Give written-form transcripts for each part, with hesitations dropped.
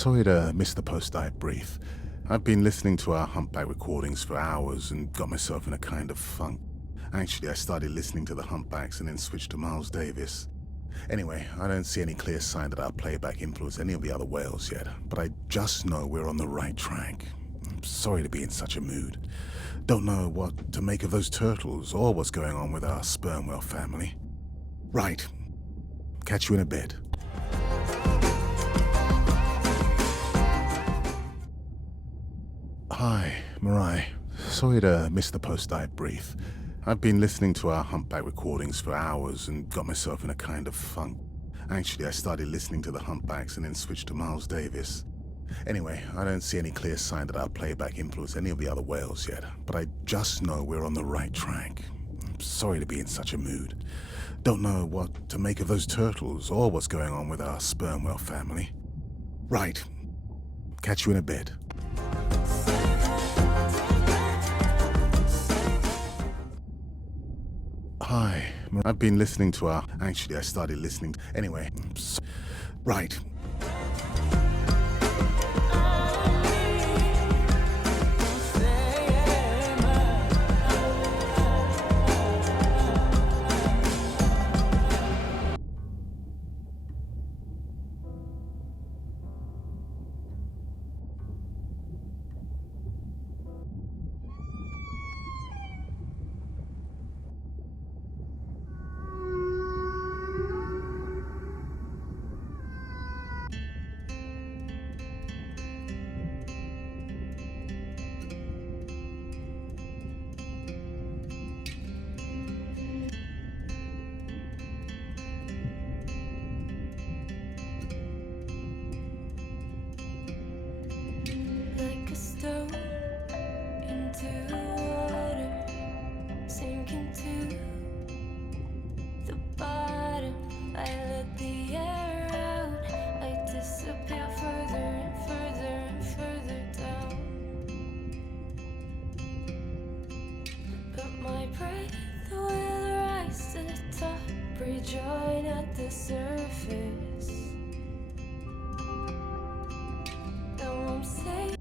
sorry to miss the post-dive brief. I've been listening to our humpback recordings for hours and got myself in a kind of funk. Actually, I started listening to the humpbacks and then switched to Miles Davis. Anyway, I don't see any clear sign that our playback influenced any of the other whales yet, but I just know we're on the right track. I'm sorry to be in such a mood. Don't know what to make of those turtles or what's going on with our sperm whale family. Right. Catch you in a bit. Hi, Mirai. Sorry to miss the post-dive brief. I've been listening to our humpback recordings for hours and got myself in a kind of funk. Actually, I started listening to the humpbacks and then switched to Miles Davis. Anyway, I don't see any clear sign that our playback influenced any of the other whales yet, but I just know we're on the right track. I'm sorry to be in such a mood. Don't know what to make of those turtles or what's going on with our sperm whale family. Right. Catch you in a bit. Hi, I've been listening to our... Actually, I started listening... Anyway, right. Like a stone into water, sinking to the bottom. I let the air out, I disappear further and further and further down. But my breath will rise to the top, rejoin at the surface. Now I'm safe.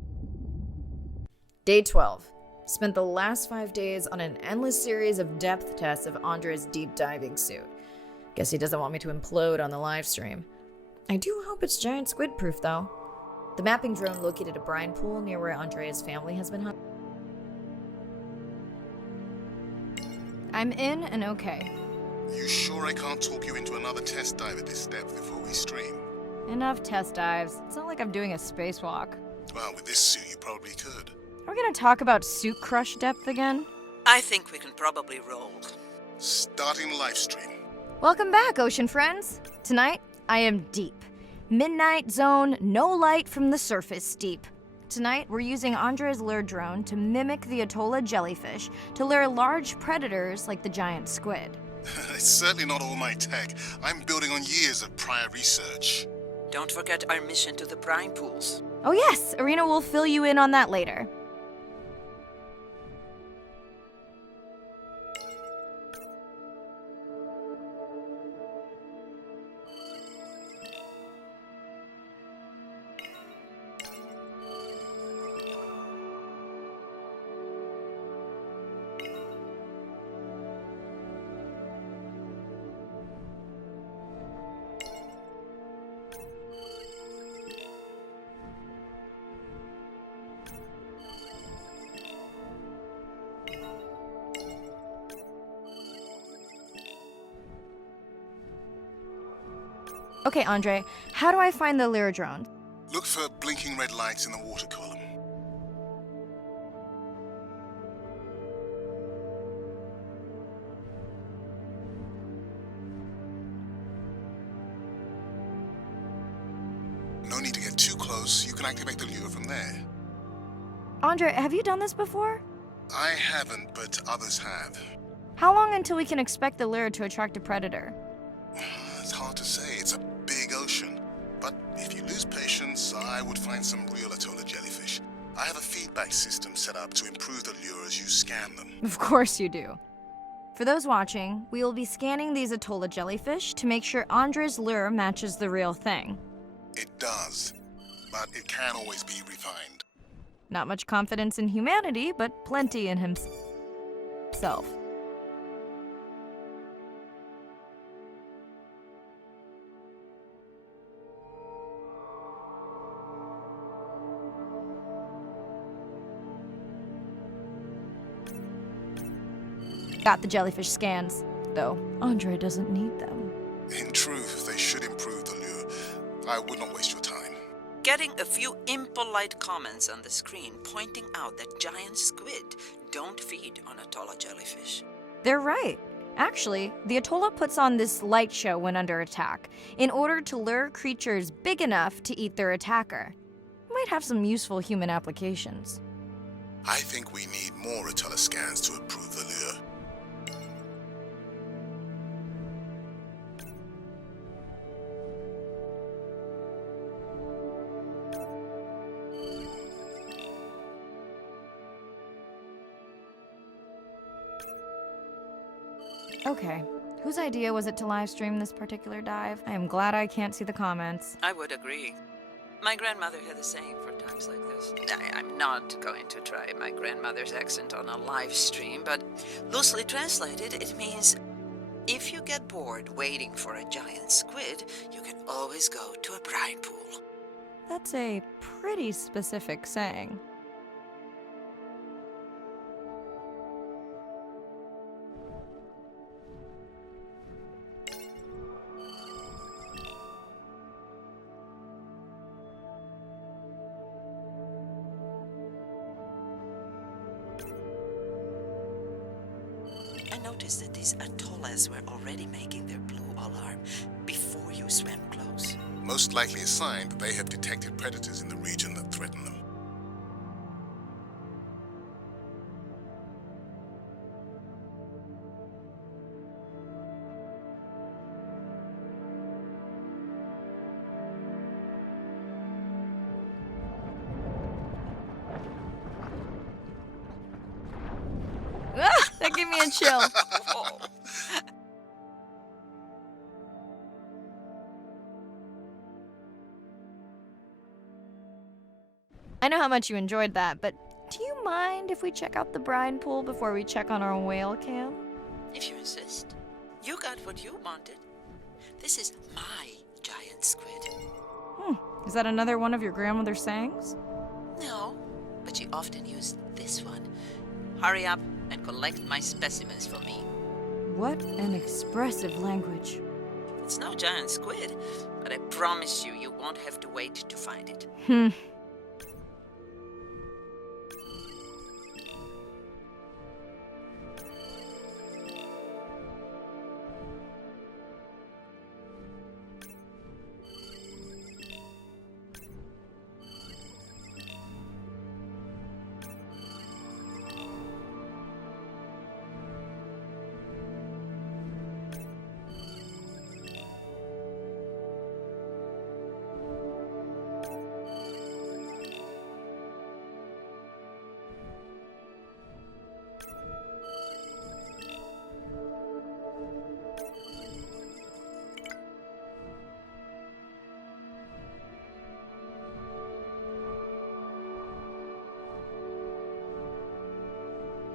Day 12. Spent the last 5 days on an endless series of depth tests of Andre's deep diving suit. Guess he doesn't want me to implode on the live stream. I do hope it's giant squid proof though. The mapping drone located a brine pool near where Andrea's family has been hunting. I'm in and okay. You sure I can't talk you into another test dive at this depth before we stream? Enough test dives. It's not like I'm doing a spacewalk. Well, with this suit you probably could. Are we gonna talk about suit crush depth again? I think we can probably roll. Starting live stream. Welcome back, ocean friends. Tonight, I am deep. Midnight zone, no light from the surface deep. Tonight, we're using Andre's lure drone to mimic the Atolla jellyfish to lure large predators like the giant squid. It's certainly not all my tech. I'm building on years of prior research. Don't forget our mission to the brine pools. Oh yes, Arena will fill you in on that later. Okay, Andre, how do I find the lure drone? Look for blinking red lights in the water column. No need to get too close. You can activate the lure from there. Andre, have you done this before? I haven't, but others have. How long until we can expect the lure to attract a predator? It's hard to say. It's a big ocean. But if you lose patience, I would find some real Atolla jellyfish. I have a feedback system set up to improve the lure as you scan them. Of course you do. For those watching, we will be scanning these Atolla jellyfish to make sure Andre's lure matches the real thing. It does. but it can always be refined. Not much confidence in humanity, but plenty in himself. Got the jellyfish scans, though Andre doesn't need them. In truth, they should improve the lure. I would not waste your time. Getting a few impolite comments on the screen pointing out that giant squid don't feed on Atolla jellyfish. They're right. Actually, the Atolla puts on this light show when under attack, in order to lure creatures big enough to eat their attacker. Might have some useful human applications. I think we need more Atolla scans to improve the lure. Okay, whose idea was it to live stream this particular dive? I am glad I can't see the comments. I would agree. My grandmother had a saying for times like this. I'm not going to try my grandmother's accent on a live stream, but loosely translated, it means if you get bored waiting for a giant squid, you can always go to a brine pool. That's a pretty specific saying. I noticed that these atollas were already making their blue alarm before you swam close. Most likely a sign that they have detected predators in the region that threaten them. Ah, that gave me a chill. Whoa. I know how much you enjoyed that, but do you mind if we check out the brine pool before we check on our whale cam? If you insist. You got what you wanted. This is my giant squid. Is that another one of your grandmother's sayings? No, but she often used this one. Hurry up and collect my specimens for me. What an expressive language. It's no giant squid, but I promise you, you won't have to wait to find it.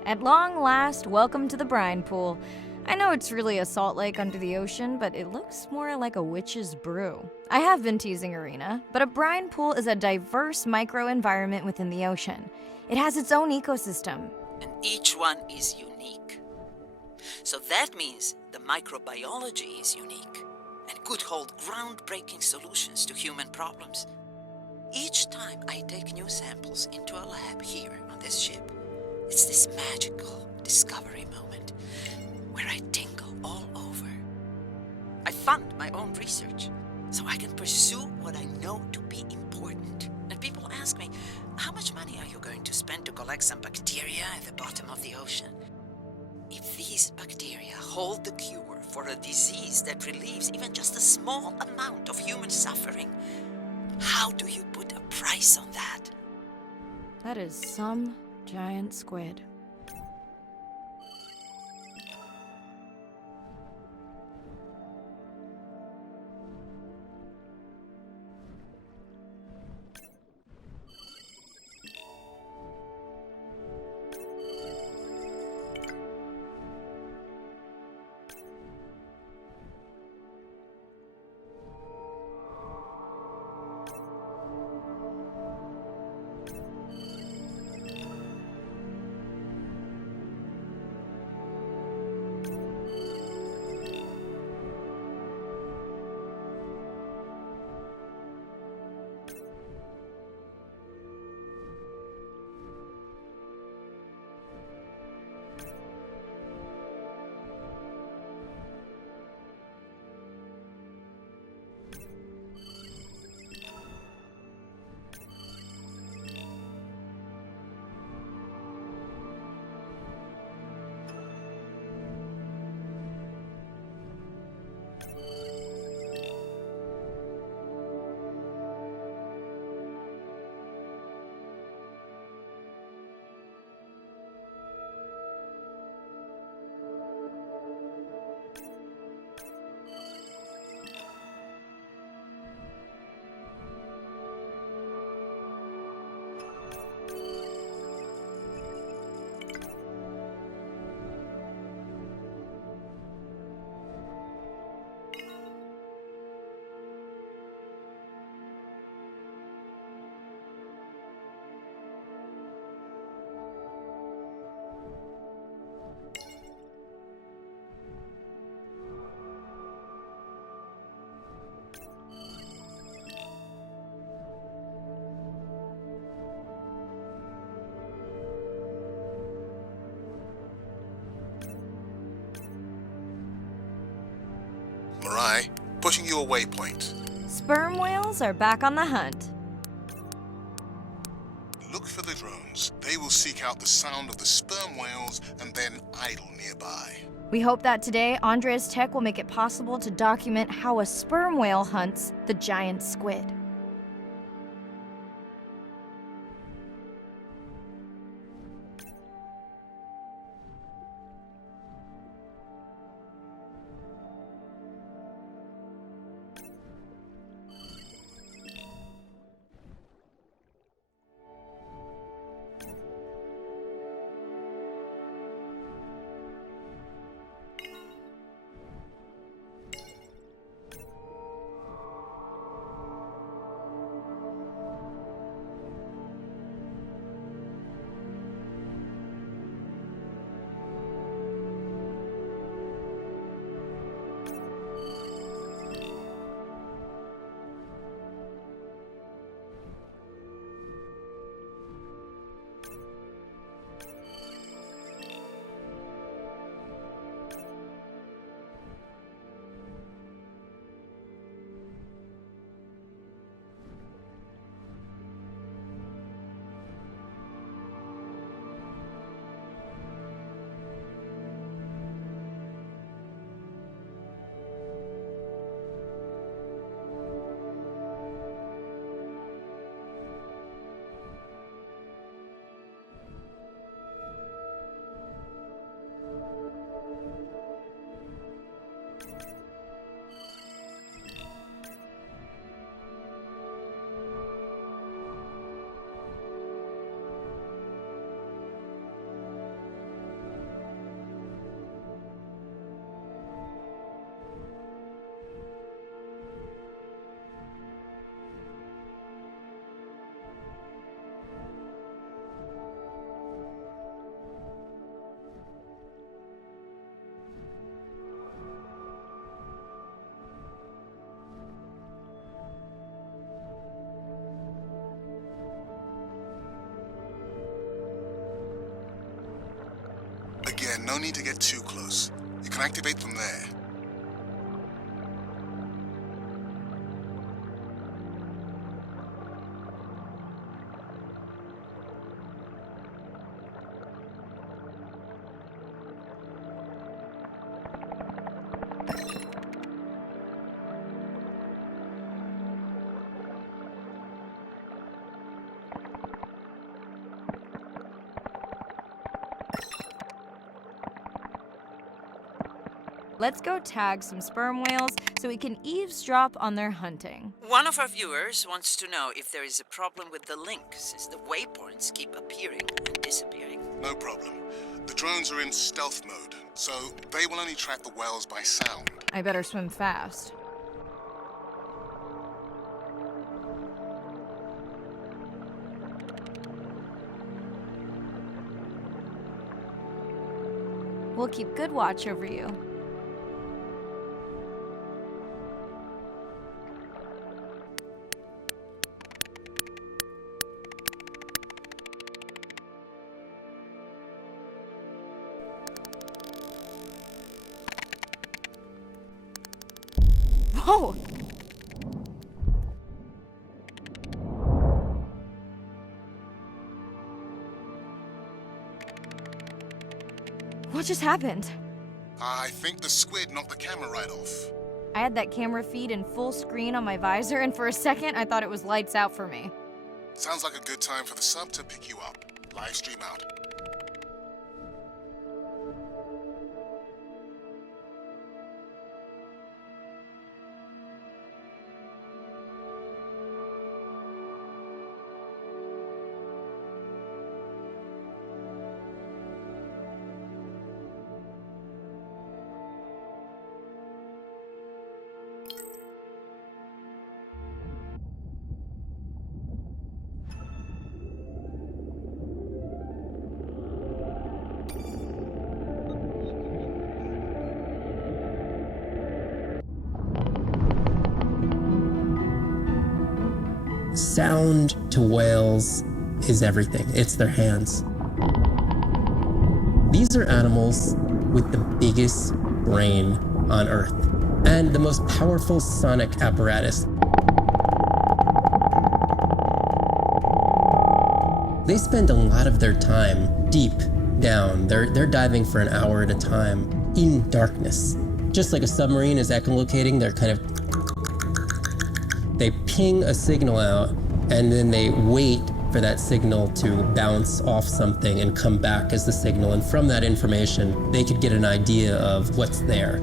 At long last, welcome to the brine pool. I know it's really a salt lake under the ocean, but it looks more like a witch's brew. I have been teasing Arena, but a brine pool is a diverse microenvironment within the ocean. It has its own ecosystem. And each one is unique. So that means the microbiology is unique and could hold groundbreaking solutions to human problems. Each time I take new samples into a lab here on this ship, it's this magical discovery moment where I tingle all over. I fund my own research so I can pursue what I know to be important. And people ask me, how much money are you going to spend to collect some bacteria at the bottom of the ocean? If these bacteria hold the cure for a disease that relieves even just a small amount of human suffering, how do you put a price on that? That is some giant squid. Mirai, pushing you a waypoint. Sperm whales are back on the hunt. Look for the drones. They will seek out the sound of the sperm whales and then idle nearby. We hope that today, Andrea's tech will make it possible to document how a sperm whale hunts the giant squid. Again, no need to get too close. You can activate from there. Let's go tag some sperm whales so we can eavesdrop on their hunting. One of our viewers wants to know if there is a problem with the link, since the waypoints keep appearing and disappearing. No problem. The drones are in stealth mode, so they will only track the whales by sound. I better swim fast. We'll keep good watch over you. Whoa! What just happened? I think the squid knocked the camera right off. I had that camera feed in full screen on my visor, and for a second I thought it was lights out for me. Sounds like a good time for the sub to pick you up. Live stream out. Sound to whales is everything. It's their hands. These are animals with the biggest brain on Earth. and the most powerful sonic apparatus. They spend a lot of their time deep down. They're diving for an hour at a time in darkness. Just like a submarine is echolocating, they ping a signal out, and then they wait for that signal to bounce off something and come back as the signal. And from that information, they could get an idea of what's there.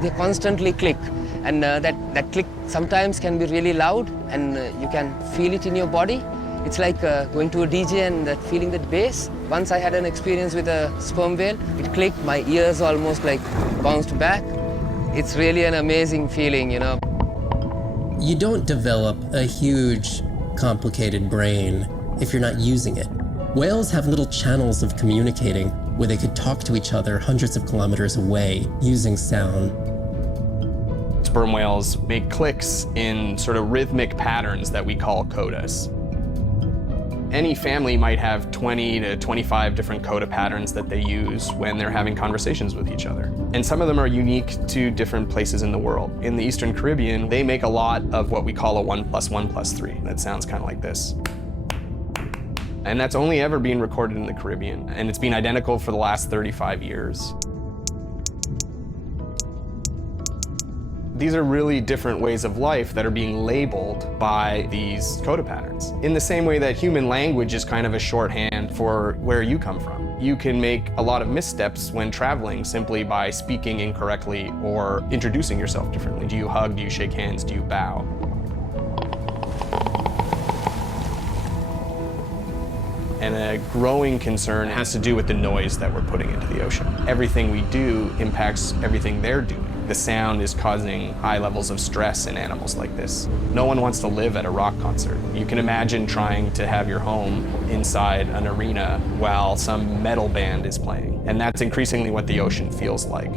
They constantly click, and that click sometimes can be really loud, and you can feel it in your body. It's like going to a DJ and feeling that bass. Once I had an experience with a sperm whale. It clicked, my ears almost like bounced back. It's really an amazing feeling, you know. You don't develop a huge, complicated brain if you're not using it. Whales have little channels of communicating where they could talk to each other hundreds of kilometers away using sound. Sperm whales make clicks in sort of rhythmic patterns that we call codas. Any family might have 20 to 25 different coda patterns that they use when they're having conversations with each other. And some of them are unique to different places in the world. In the Eastern Caribbean, they make a lot of what we call a 1 + 1 + 3. That sounds kind of like this. And that's only ever been recorded in the Caribbean. And it's been identical for the last 35 years. These are really different ways of life that are being labeled by these coda patterns. In the same way that human language is kind of a shorthand for where you come from. You can make a lot of missteps when traveling simply by speaking incorrectly or introducing yourself differently. Do you hug? Do you shake hands? Do you bow? And a growing concern has to do with the noise that we're putting into the ocean. Everything we do impacts everything they're doing. The sound is causing high levels of stress in animals like this. No one wants to live at a rock concert. You can imagine trying to have your home inside an arena while some metal band is playing. And that's increasingly what the ocean feels like.